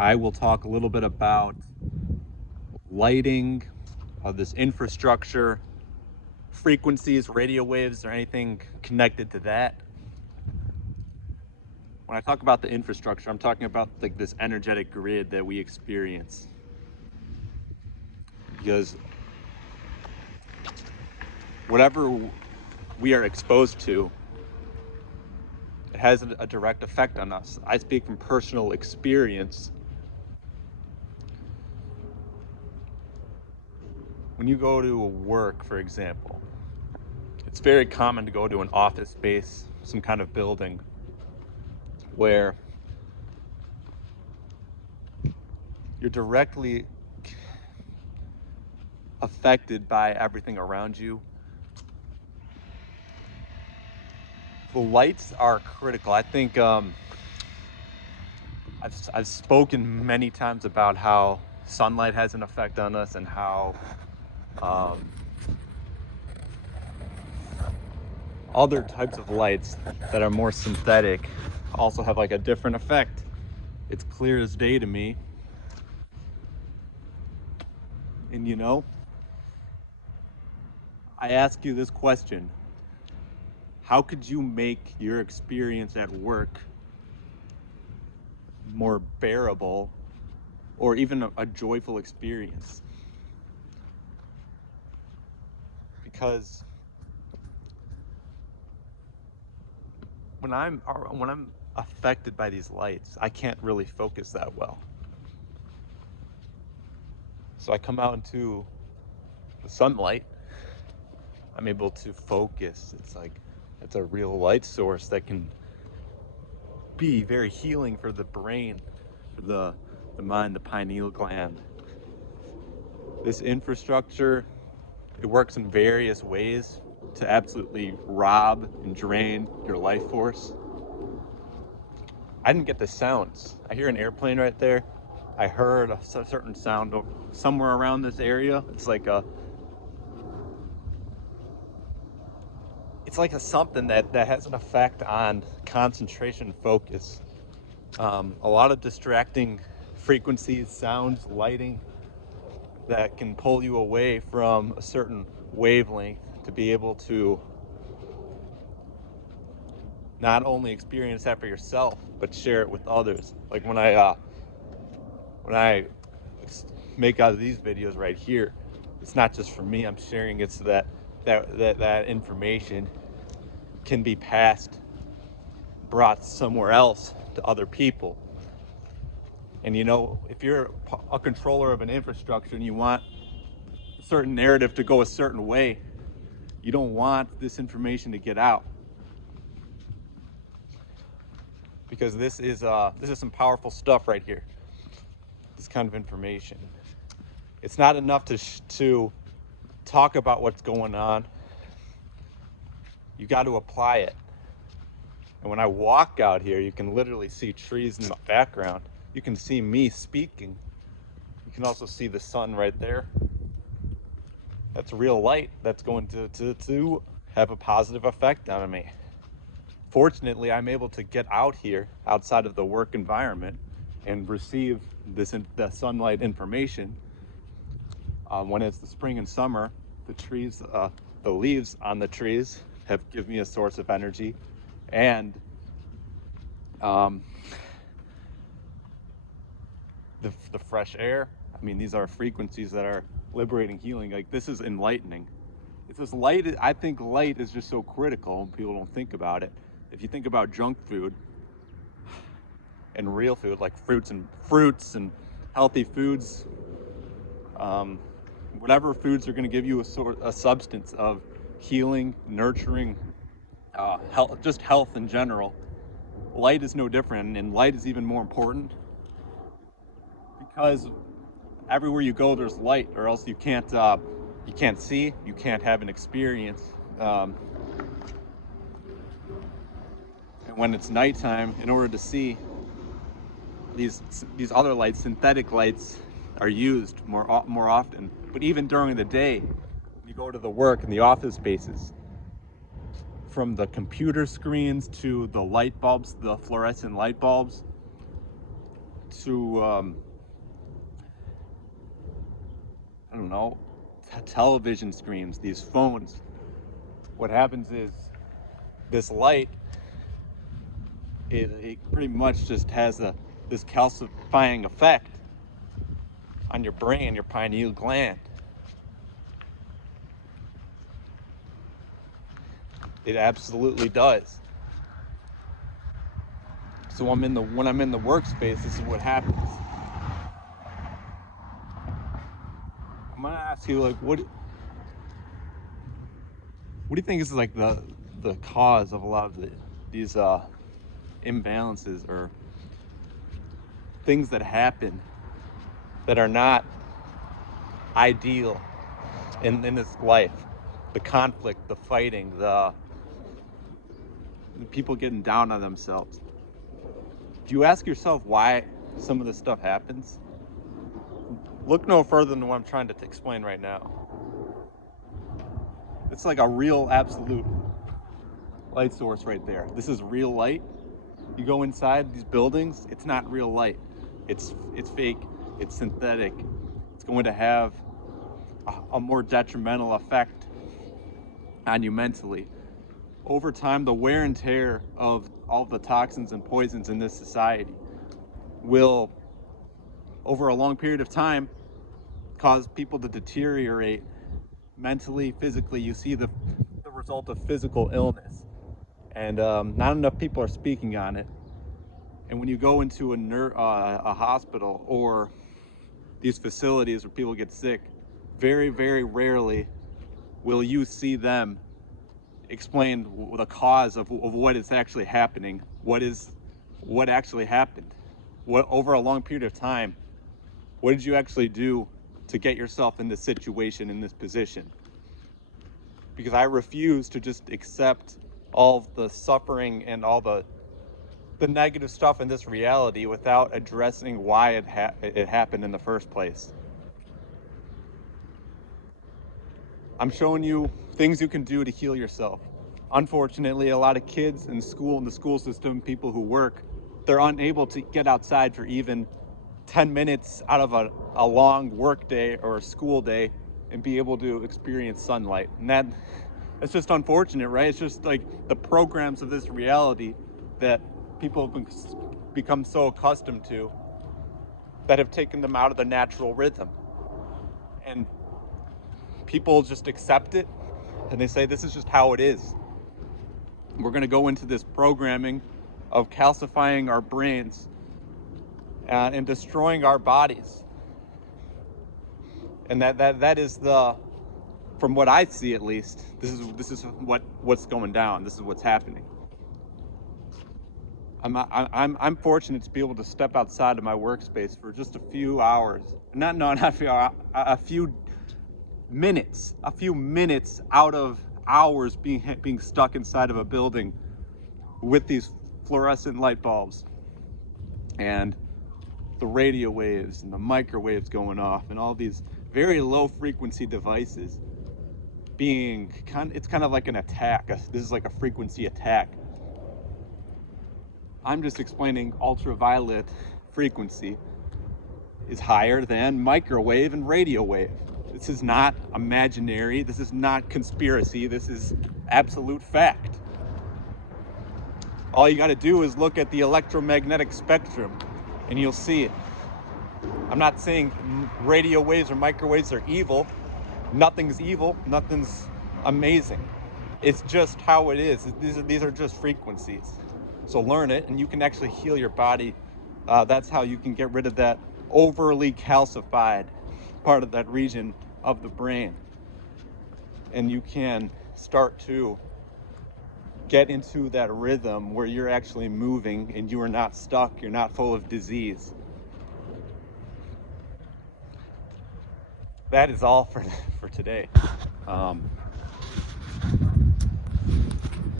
I will talk a little bit about lighting, this infrastructure, frequencies, radio waves, or anything connected to that. When I talk about the infrastructure, I'm talking about like this energetic grid that we experience. Because whatever we are exposed to, it has a direct effect on us. I speak from personal experience. When you go to work, for example, it's very common to go to an office space, some kind of building, where you're directly affected by everything around you. The lights are critical. I think I've spoken many times about how sunlight has an effect on us, and how other types of lights that are more synthetic also have like a different effect. It's clear as day to me. And you know, I ask you this question: how could you make your experience at work more bearable, or even a joyful experience? Because when I'm affected by these lights, I can't really focus that well. So I come out into the sunlight, I'm able to focus. It's a real light source that can be very healing for the brain, for the mind, the pineal gland. This infrastructure, it works in various ways to absolutely rob and drain your life force. I didn't get the sounds. I hear an airplane right there. I heard a certain sound somewhere around this area. It's like a something that has an effect on concentration, focus. A lot of distracting frequencies, sounds, lighting that can pull you away from a certain wavelength to be able to not only experience that for yourself, but share it with others. Like when I make out of these videos right here, it's not just for me. I'm sharing it so that information can be passed, brought somewhere else to other people. And you know, if you're a controller of an infrastructure and you want a certain narrative to go a certain way, you don't want this information to get out, because this is some powerful stuff right here. This kind of information. It's not enough to talk about what's going on. You got to apply it. And when I walk out here, you can literally see trees in the background. You can see me speaking. You can also see the sun right there. That's real light that's going to have a positive effect on me. Fortunately, I'm able to get out here outside of the work environment and receive the sunlight information. When it's the spring and summer, the trees, the leaves on the trees have given me a source of energy, and the fresh air. I mean, these are frequencies that are liberating, healing. Like, this is enlightening. It's this light. I think light is just so critical. People don't think about it. If you think about junk food and real food, like fruits and healthy foods, whatever foods are going to give you a substance of healing, nurturing, health, just health in general. Light is no different, and light is even more important, because everywhere you go there's light, or else you can't see, you can't have an experience. And when it's nighttime, in order to see, these other lights, synthetic lights, are used more often. But even during the day, you go to the work and the office spaces, from the computer screens to the light bulbs, the fluorescent light bulbs, I don't know, television screens, these phones, what happens is this light, it pretty much just has this calcifying effect on your brain, your pineal gland. It absolutely does. So when I'm in the workspace, this is what happens. I'm gonna ask you, like, what do you think is like the cause of a lot of these imbalances or things that happen that are not ideal in this life? The conflict, the fighting, the people getting down on themselves. Do you ask yourself why some of this stuff happens? Look no further than what I'm trying to explain right now. It's like a real absolute light source right there. This is real light. You go inside these buildings, it's not real light. It's fake, it's synthetic. It's going to have a more detrimental effect on you mentally. Over time, the wear and tear of all the toxins and poisons in this society will, over a long period of time, cause people to deteriorate mentally, physically. You see the result of physical illness, and not enough people are speaking on it. And when you go into a hospital or these facilities where people get sick, very, very rarely will you see them explain the cause of what is actually happening. What actually happened? What, over a long period of time, what did you actually do to get yourself in this situation, in this position? Because I refuse to just accept all of the suffering and all the negative stuff in this reality without addressing why it happened in the first place. I'm showing you things you can do to heal yourself. Unfortunately, a lot of kids in the school system, people who work, they're unable to get outside for even 10 minutes out of a long work day or a school day and be able to experience sunlight. And that's just unfortunate, right? It's just like the programs of this reality that people have become so accustomed to that have taken them out of the natural rhythm. And people just accept it and they say, this is just how it is. We're going to go into this programming of calcifying our brains and destroying our bodies. And that is from what I see at least, this is what's going down. This is what's happening. I'm fortunate to be able to step outside of my workspace for just a few hours. Not a few hours, a few minutes out of hours being stuck inside of a building with these fluorescent light bulbs and the radio waves and the microwaves going off and all these very low frequency devices being it's kind of like an attack. This is like a frequency attack. I'm just explaining ultraviolet frequency is higher than microwave and radio wave. This is not imaginary. This is not conspiracy. This is absolute fact. All you got to do is look at the electromagnetic spectrum and you'll see it. I'm not saying radio waves or microwaves are evil. Nothing's evil. Nothing's amazing. It's just how it is. These are just frequencies. So learn it and you can actually heal your body. That's how you can get rid of that overly calcified part of that region of the brain. And you can start to get into that rhythm where you're actually moving and you are not stuck, you're not full of disease. That is all for today.